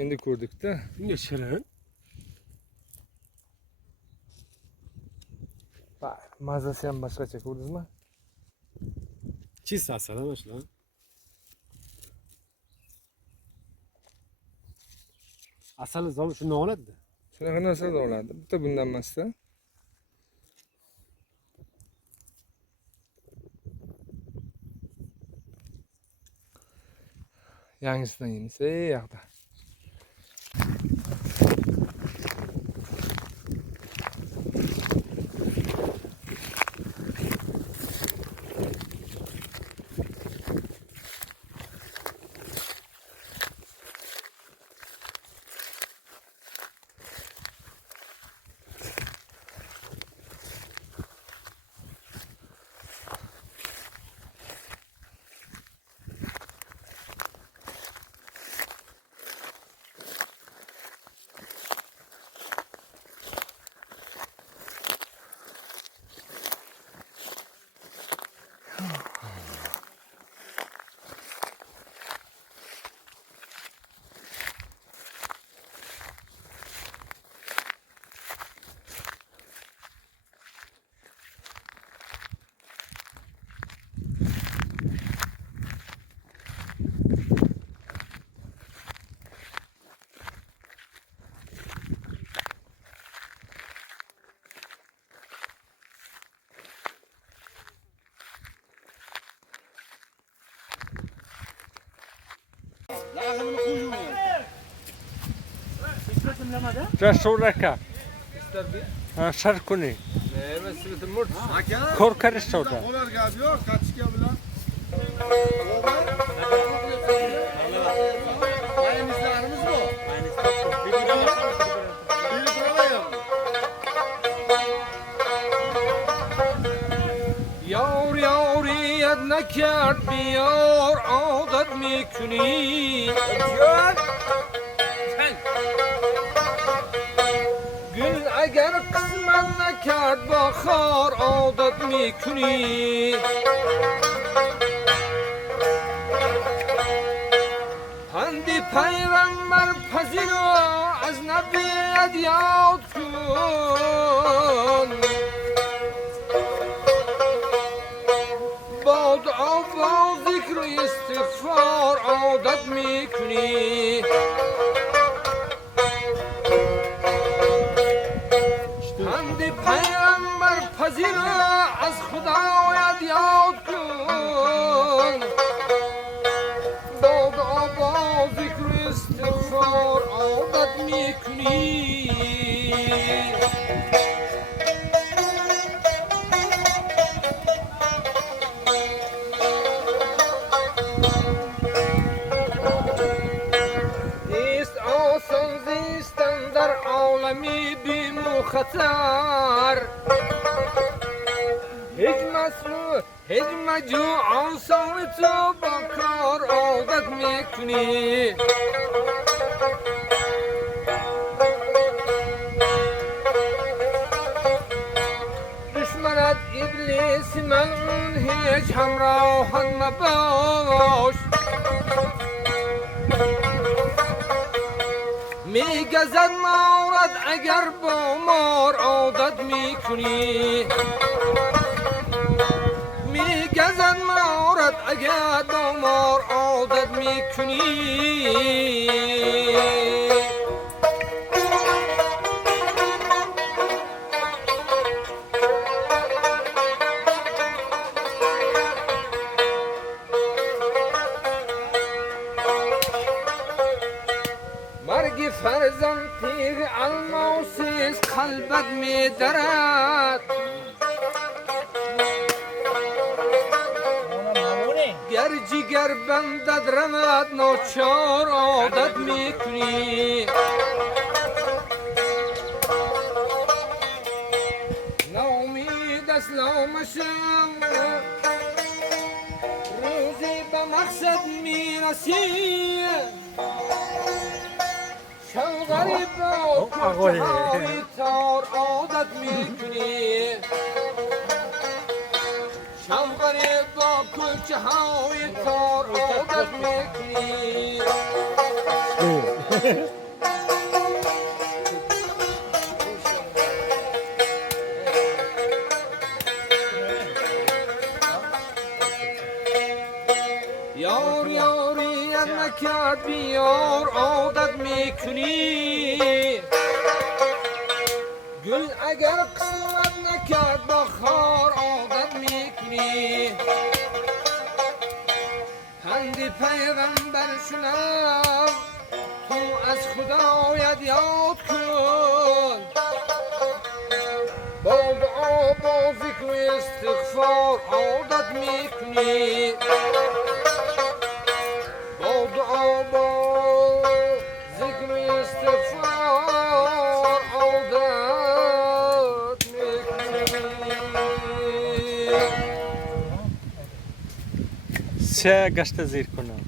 endi ko'rdik-da. Bunga shirin. Mazasi ham boshqacha, ko'rdingizmi? Chis asal ana shular. Asal zomi shundan oladi-da. Shunaqa narsalar oladi. Bitta bundan emas-da. Yangisidan yeymiz, yoqda. جا شورکا شر کنی کار کارش شده یار یاریت نکرد بیار عادت میکنی گل اگر قسمت نکرد با خار عادت میکنی پندی پیغمبر پذیرو از نبیت یاد کن با دعا و ذکر و استغفار عادت میکنی پندی پیغمبر پذیر از خدایت یاد کن با دعا و ذکر و استغفار عادت میکنی عالمی بیم و خطر هیچ مجو آسان تو با کار عادت میکنی دشمنت ابلیس ملعون هیچ همراهت مباش میگزد مارد اگر با مار عادت میکنی میگزد مارد اگر با مار عادت میکنی مرگ فرزند تیغ الماسیز قلبت میدرد گر جگر بندد رمد ناچار عادت میکنی ناامید اسلامشم روزی به مقصد میرسی شو غریب با کوچه های تار عادت میکنی شو غریب با کوچه های تار عادت میکنی Yar yari نکرد بیار عادت میکنی گل اگر قسمت نکرد بخار عادت میکنی پند پیغمبر شنو تو از خدایت یاد کن با دعا با ذکر و استغفار عادت میکنی با دعا با ذکر و استغفار عادت میکنی چه گشت زیر کنم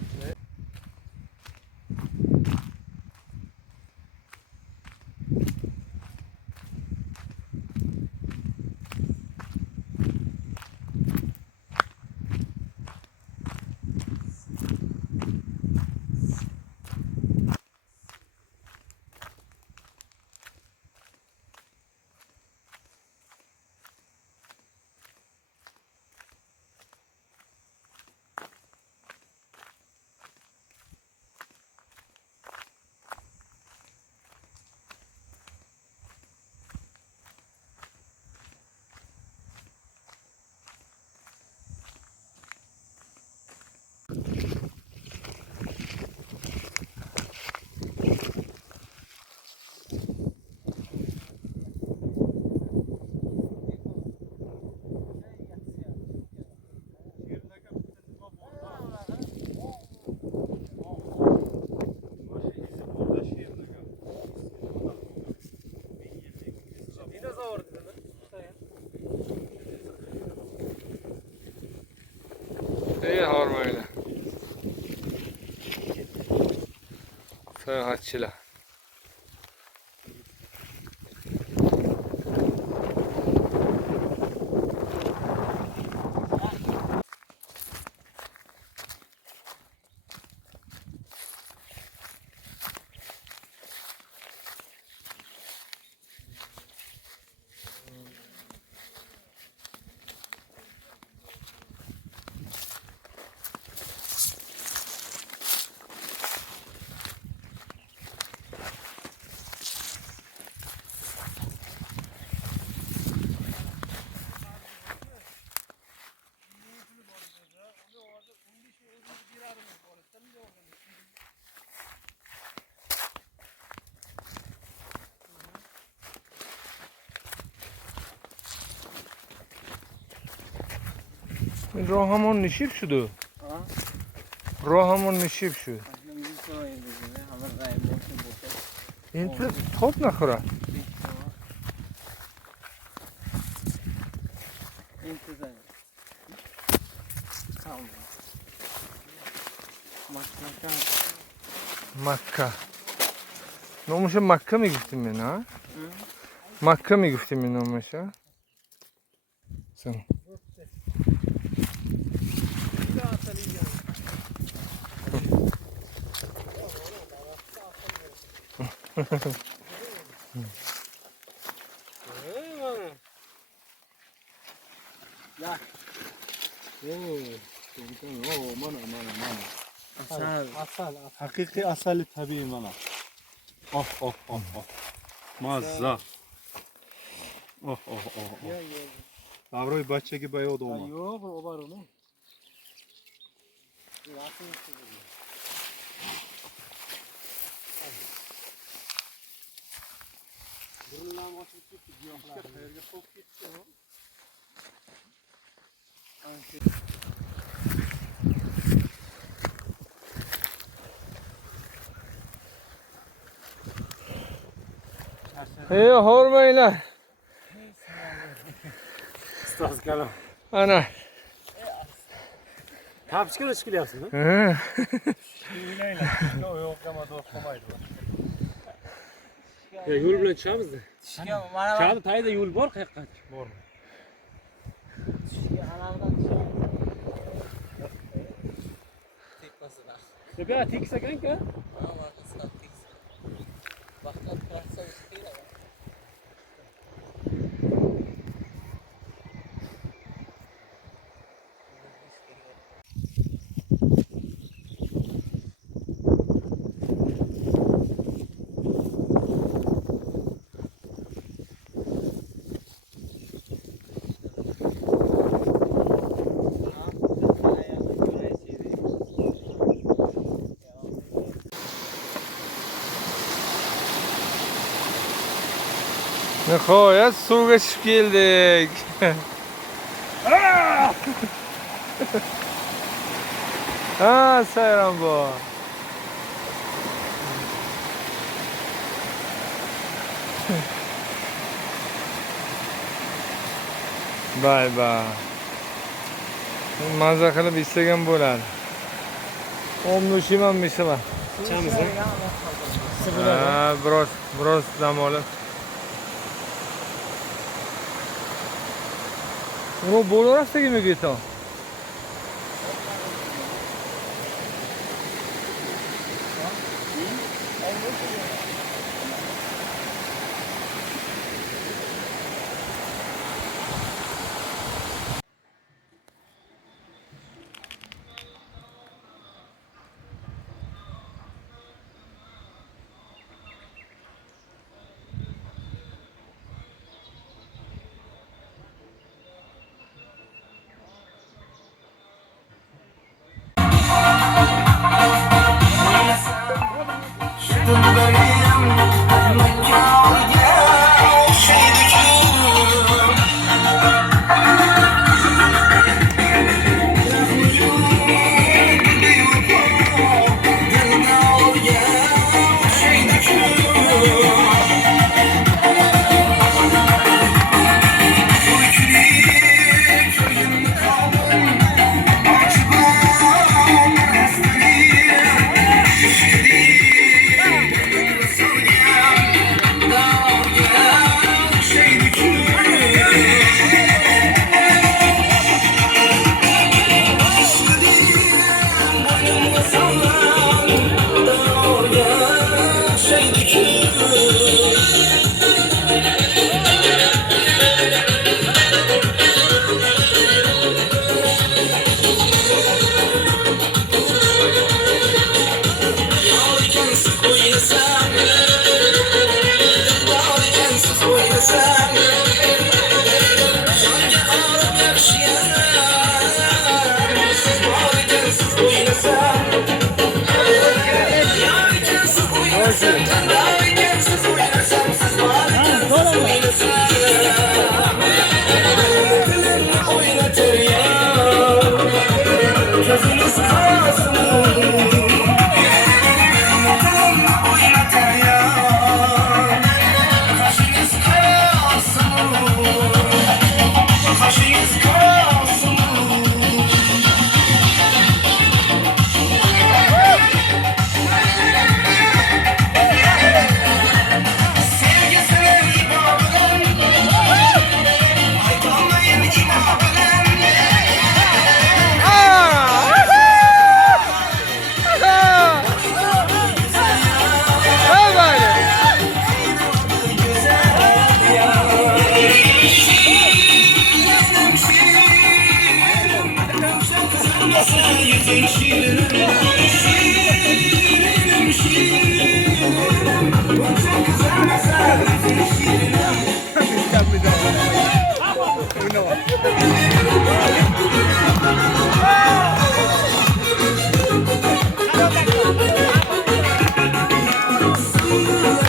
İyi harmayla. Seyahatçiler. راه همون نشیب شده راه همون نشیب شد این تو توپ نخوره مکه نامش مکه میگفتیم نه مکه میگفتیم نامش سن حقیقی اصل طبیعی منه مزه دورای بچگی به یاد اومد Hey hormaylar. Stas kalam. Ana. Tapçıkla çıkıyorsun ha? He. Ya yol bilan chiqamiz. Chiqadi, tayda yo'l bor qayoqqa? Bor. Tepa tekis ekan-ku. Nihoyat suvga chiqib keldik. Ha, sayran bu. Bay bay. Maza qilib istagan bo'ladi. Omlushiman mishiman. Ichamiz ha? Ha, biroz dam olib. Uni bo'laverasizmi ketan?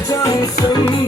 Johnson.